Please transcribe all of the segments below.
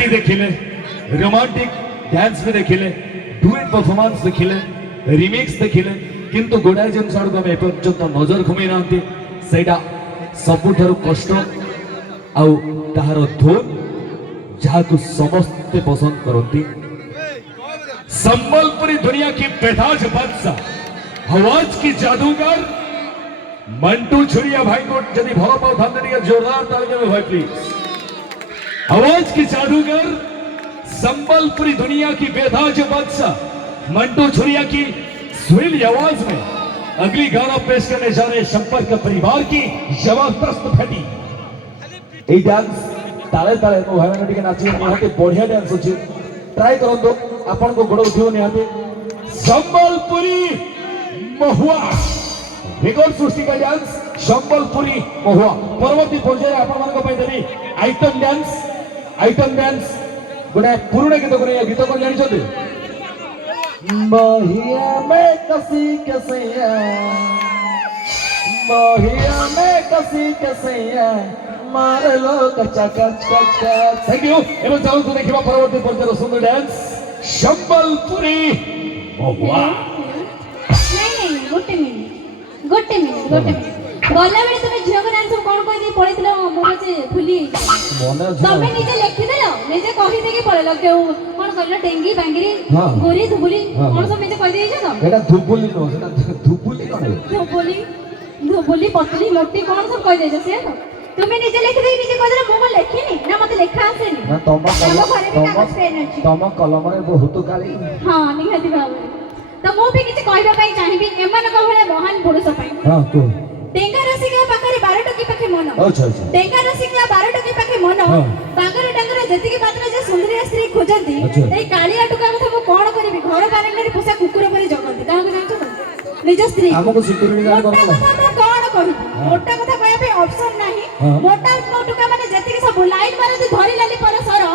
Melody देखिले, romantic dance भी देखिले, डुएट परफॉर्मेंस देखिले, रिमिक्स देखिले, किंतु गोडाई जिन साडू हम एपर्यंत नजर घुमे नांती सेटा सबुठारु कष्ट आउ ताहार धुन जहां समस्ते पसंद करती। संबलपुरी दुनिया की बेताज बादशाह, आवाज की जादूगर मंटू छुरिया भाई को यदि भल पाते जोरदार ताली में भाई प्लीज। आवाज की जादूगर संबलपुरी दुनिया की बेताज बादशाह मंटू छुरिया की सुरीली आवाज में अगली गाना पेश करने जा रहे संपर्क परिवार की जबरदस्त भेटी। ये डांस ताले ताले मो भाई माने टिके नाची निहाते बढ़िया डांस अछि, ट्राई करंदो आपन को गोड़ उठियो निहाते। संबलपुरी महुआ रेकॉर्ड सृष्टि का डांस संबलपुरी महुआ परवर्ती पर्याय आपन मान को देबी आइटम डांस गोटे पुराना गीत को गीत को जानि छथि महिया में कसी कसैया महिया में कसी कसैया मार लो कच्चा कच कच कच। Thank you. एवं चलो तो देखिबा परवर्ती पर्यायर सुंदर डांस संबलपुरी महुआ। नहीं गोटे मिनिट गला बेले तुम झियो को डांस कोन कोइ दे पळितलो मोर जे भूली तमे निजे लेखि देलो निजे कहि दे के पळेलो के कोन कहलो टेंगी बांगरी गोरी धुबुली कोन सब निजे कहि देइछ तो एटा धुबुली नो सेटा धुबुली कोन धुबुली पतली मोटी कोन सब कहि देइछ से तो तुमे निजे लेखि दे निजे कहि दे मो लेखिनी ना मते लेखा आसेनी ना तम कलम रे बहुत काली। हां निहाती बाबू तो मो भी किछ कहबा पई चाहिबी एमन को भले महान पुरुष पई। हां को टेंगा रसिका पाखरे 12 टकी पाखे मन। अच्छा टेंगा रसिका 12 टकी पाखे मन बांगर डांगर जति के पात्र जे सुंदरी स्त्री खोजंती ए कालिया टुका कथा मो कोन करबी घर बारंडे पोसा कुकुर परे जगंती काह को जानछ निज स्त्री हमको सिक्योरिटी गार्ड करनो कोन करबी मोटा कथा कहया पे ऑप्शन नाही मोटा टुका माने जति के सब लाइन मारे धरी लाली पर सर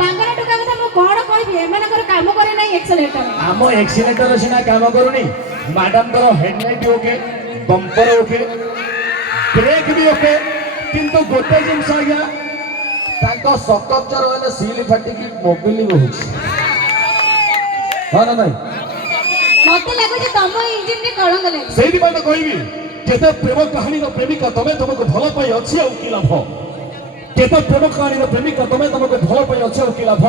बांगर टुका कथा मो कोन करबी एमानकर काम करे नाही एक्सेलेटर आमो एक्सेलेटर सिना काम करूनी मैडम को headlight okay bumper okay brake भी ओके किंतु गोटे जिनस आज्ञा तांको स्ट्रक्चर वाले सील फाटी की मोबिल बहुत हां ना नहीं मते लागो जे तम इंजन ने कलंग ले सेही बात कहबी जेते प्रेम कहानी रो प्रेमिका तमे तुमको भलो पाई अछि आ की लाभ जेते प्रेम कहानी रो प्रेमिका तमे तुमको भलो पाई अछि आ की लाभ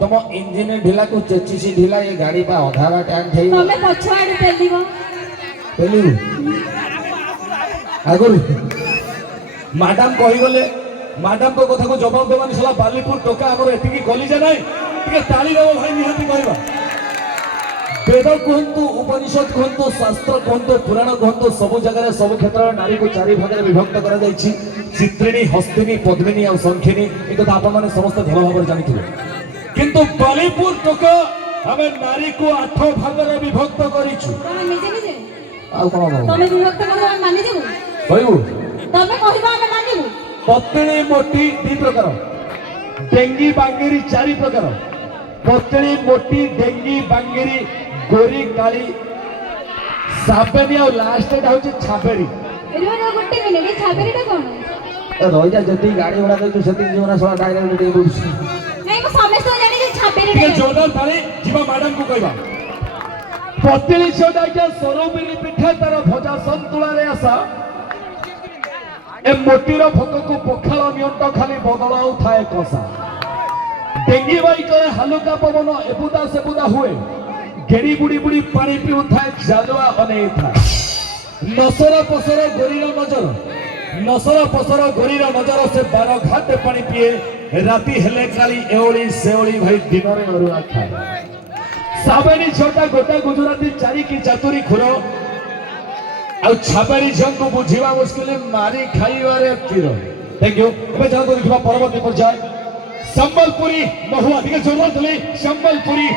तुम इंजन ढिला को चेचिसी ढिला ये गाड़ी बा आधा टैंक है तमे पछवाड़ पेलिबो पेलिबो आगुर मैडम कहि गले मैडम को कथा को जवाब देवानी सला बालीपुर टोका हमर एति की कॉलेज नै टिके ताली देबो भाई निहाती कहबा। वेद कहतु उपनिषद कहतु शास्त्र कहतु पुराण कहतु सब जगह सब क्षेत्र नारी को चारि भाग में विभक्त करा जायछि चित्रिणी हस्तिनी पद्मिनी और संखिनी ए कथा आपन माने समस्त भल भाव जानिथिबे किंतु बालीपुर टोका हमें नारी को 8 भाग में विभक्त करिछु निजे निजे आ कोन तमे विभक्त करबो हम मानि देबो कहबो तमे कहबा हम मानिबो पत्नी मोटी 2 प्रकार डेंगी बांगेरी 4 प्रकार पत्नी मोटी डेंगी बांगेरी गोरी काली सापेनी और लास्ट एटा होची छापेरी एरो गोटे मिनिट छापेरीटा कोन ए रोजा जति गाड़ी घोड़ा दे सती जीवना सला डायरेक्ट दे बुझ नहीं को समस्त जानि जे छापेरीटा के जोरदार ताली जीवा मैडम को कहबा पत्नी छोटा के सरोबिनी पिठा तार भजा संतुला रे आसा ए मोटीर भोक को पखाल नियंत खाली बदलाउ थाए कसा डेंगी बाई करे हालुका पवन एबुदा सेबुदा हुए गेड़ी बुड़ी बुड़ी पानी पिउ थाए जालुआ अने था नसरा पसरा गोरीरा नजर से 12 घाट पानी पिए राती हेले काली एओली सेओली भाई दिन रे अरुआ खाए साबेनी छोटा गोटा गुजराती चारी की चतुरी खुरो आ छापेरी झंग को बुझीवा मुश्किल मारी खाइवारे तीर। Thank you. एबे जान को देखबा परवर्ती पर्याय संबलपुरी महुआ दिके जोरदार तले संबलपुरी